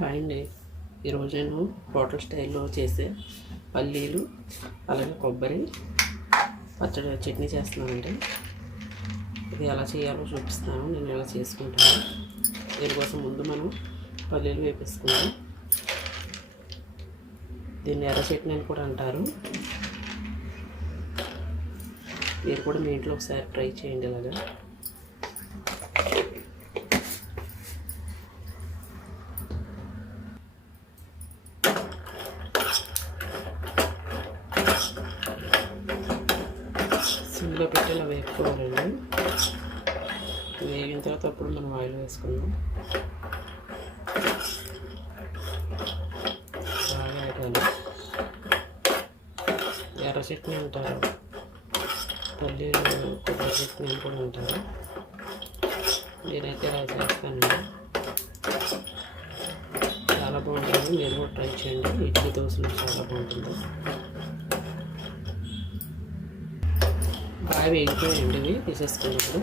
Hi అండి. ఈరోజు నేను హోటల్ స్టైల్లో చేసే పల్లీలు అలాగే కొబ్బరి పచ్చడి చట్నీ చేస్తున్నానండి. ఇది ఎలా చేయాలో చూపిస్తాను. నేను ఎలా చేసుకుంటాను. దీనికోసం ముందు మనం పల్లీలు వేపేసుకుందాం. దీన్ని ఎర్ర చట్నీ అని కూడా అంటారు. మీరు కూడా మీ ఇంట్లో ఒకసారి ట్రై చేయండి. ఇలాగా సిమ్లో పెట్టి ఇలా వేపుకోవాలండి. వేగిన తర్వాత అప్పుడు మనం ఆయిల్ వేసుకుందాం. బాగా వేగాలి. ఎర్ర చట్నీ అంటారు, పల్లీలు కొబ్బరి చట్నీ అని కూడా అంటారు. నేనైతే ఇలా చేస్తానండి. చాలా బాగుంటుంది. మీరు కూడా ట్రై చేయండి. ఇడ్లీ దోశలు చాలా బాగుంటుంది. బాగా వేగిపోయాయండి. ఇవి తీసేసుకున్నప్పుడు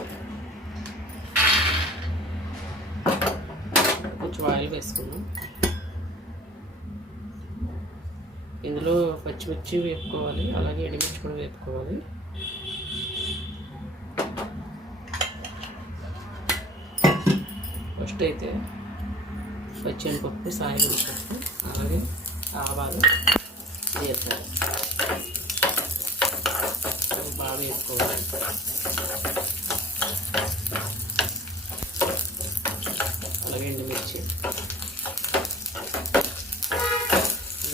కొంచెం ఆయిల్ వేసుకున్నాం. ఇందులో పచ్చిమిర్చి వేపుకోవాలి, అలాగే ఎండుమిర్చి కూడా వేపుకోవాలి. ఫస్ట్ అయితే పచ్చెనపప్పు, సాయపప్పు, అలాగే ఆవాలు వేసాలి. బాగా వేసుకోవాలి. అలాగే ఎండుమిర్చి,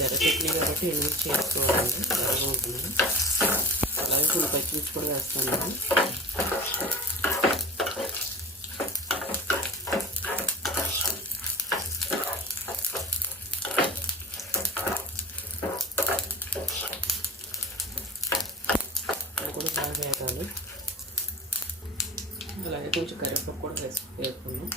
ఎర్ర చట్నీ కాబట్టి ఎండుమిర్చి వేసుకోవాలండి, బాగా ఉంటుంది. అలాగే కొన్ని పచ్చిమిర్చి కూడా వేస్తాను. కూడా బాగా వేగాలి. అలాగే కొంచెం కరివేపాకు కూడా వేసుకుందాం.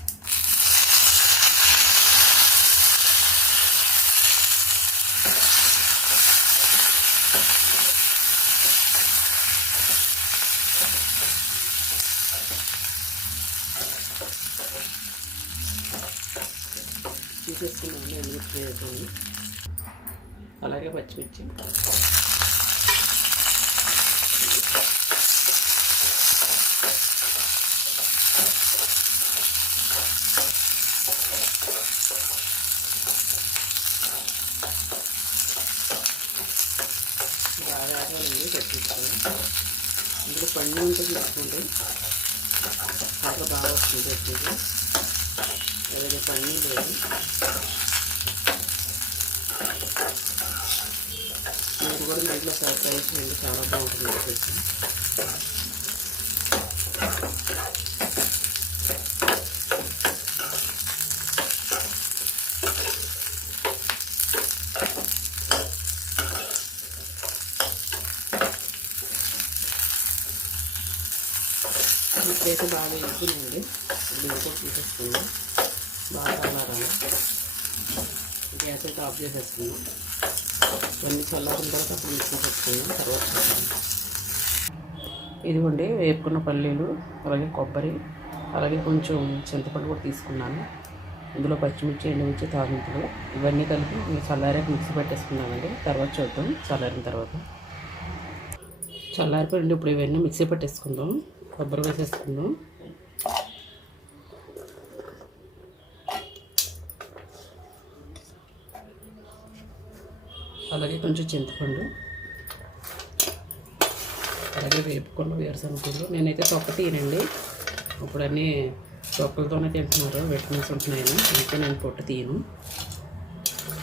తీసేసుకున్నాము ఎండుమిర్చి వేసుకుని, అలాగే పచ్చిమిర్చి, బాగా ఆగాలండి. పెట్టించుకోవాలి. ఇందులో పండు ఉంటుంది తీసుకోండి, చాలా బాగా వస్తుంది చట్నీకి. అలాగే పన్నీర్ లేదు. మీరు కూడా మీ ఇంట్లో ట్రై చేయండి, చాలా బాగుంటుంది చట్నీ. ఇప్పుడైతే బాగా వేసుకునండి. దీంతో తీసేసుకుందాం. బాగా చల్లారాలి. గ్యాస్ అయితే ఆఫ్ చేసేసుకుందాం. ఇవన్నీ చల్లారిన తర్వాత అప్పుడు మిక్సీ పెట్టుకుందాం. తర్వాత ఇదిగోండి వేపుకున్న పల్లీలు, అలాగే కొబ్బరి, అలాగే కొంచెం చింతపండు కూడా తీసుకున్నాను. ఇందులో పచ్చిమిర్చి, ఎండుమిర్చి, తాలింపులు ఇవన్నీ కలిపి చల్లారాక మిక్సీ పెట్టేసుకున్నామండి. తర్వాత చూద్దాం చల్లారిన తర్వాత. చల్లారిపోయింది. ఇప్పుడు ఇవన్నీ మిక్సీ పెట్టేసుకుందాం. కొబ్బరి వేసేసుకుందాం. అలాగే కొంచెం చింతపండు, అలాగే వేపుకున్న వేరుశనగలు. నేనైతే తొక్క తీయనండి. ఇప్పుడు అన్నీ తొక్కలతోనే తింటున్నారు, విటమిన్స్ ఉంటున్నాయని, అందుకే నేను పొట్టు తీయను.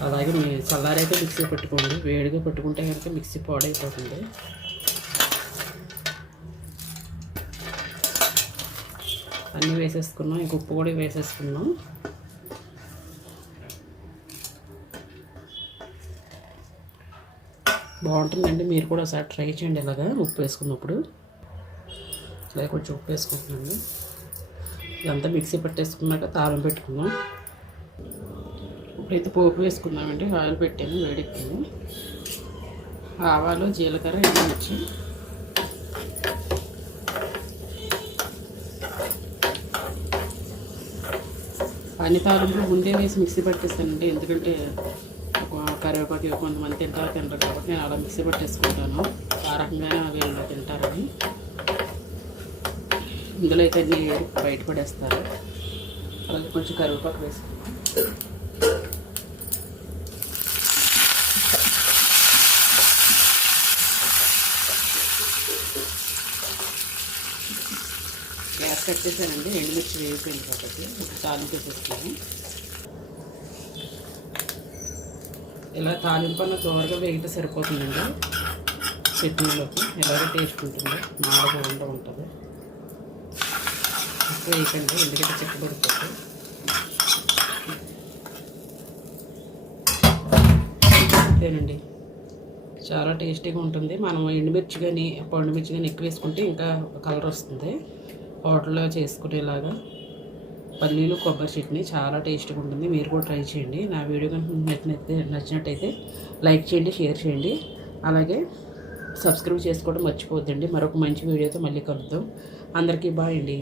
అలాగే మీ చల్లారైతే మిక్సీ పెట్టుకోండి. వేడిగా పెట్టుకుంటే కనుక మిక్సీ పాడైపోతుంది. అన్నీ వేసేసుకున్నాం. ఇంక ఉప్పు కూడా వేసేసుకున్నాం. బాగుంటుందండి. మీరు కూడా ఒకసారి ట్రై చేయండి. ఇలాగా ఉప్పు వేసుకున్నప్పుడు అలాగే కొంచెం ఉప్పు వేసుకుంటున్నాను. ఇదంతా మిక్సీ పెట్టేసుకున్నాక తాళం పెట్టుకున్నాం. ఇప్పుడైతే పోపు వేసుకున్నామండి. ఆయిల్ పెట్టాను, వేడెక్కాను. ఆవాలు, జీలకర్ర, ఎండుమిర్చి, అన్ని తాలింపులు ముందే వేసి మిక్సీ పట్టేస్తానండి. ఎందుకంటే కరివేపాకు కొంతమంది తినరు కాబట్టి నేను అలా మిక్సీ పట్టేసుకుంటాను. ఆ రకంగానే వీళ్ళు తింటారని. ఇందులో అయితే అన్నీ బయట పడేస్తారు. అలాగే కొంచెం కరివేపాకు వేసుకుంటాం. గ్యాస్ కట్ చేశానండి. ఎండుమిర్చి వేసిపోయింది కాబట్టి ఇప్పుడు తాలింపు వేసేస్తున్నాను. ఇలా తాలింపు అన్న త్వరగా వేగితే సరిపోతుందండి. చట్నీలోకి ఎలాగో టేస్ట్ ఉంటుంది, మాడకుండా ఉంటుంది. ఎక్కువ వేయకండి ఎందుకంటే చిక్కబడిపోతుంది. అంతేనండి, చాలా టేస్టీగా ఉంటుంది. మనం ఎండుమిర్చి కానీ పండుమిర్చి కానీ ఎక్కువ వేసుకుంటే ఇంకా కలర్ వస్తుంది. హోటల్లో చేసుకునేలాగా పల్లీలు కొబ్బరి చట్నీ చాలా టేస్టీగా ఉంటుంది. మీరు కూడా ట్రై చేయండి. నా వీడియో కనుక నచ్చినట్టయితే లైక్ చేయండి, షేర్ చేయండి. అలాగే సబ్స్క్రైబ్ చేసుకోవడం మర్చిపోద్దండి. మరొక మంచి వీడియోతో మళ్ళీ కలుద్దాం. అందరికీ బాయ్ అండి.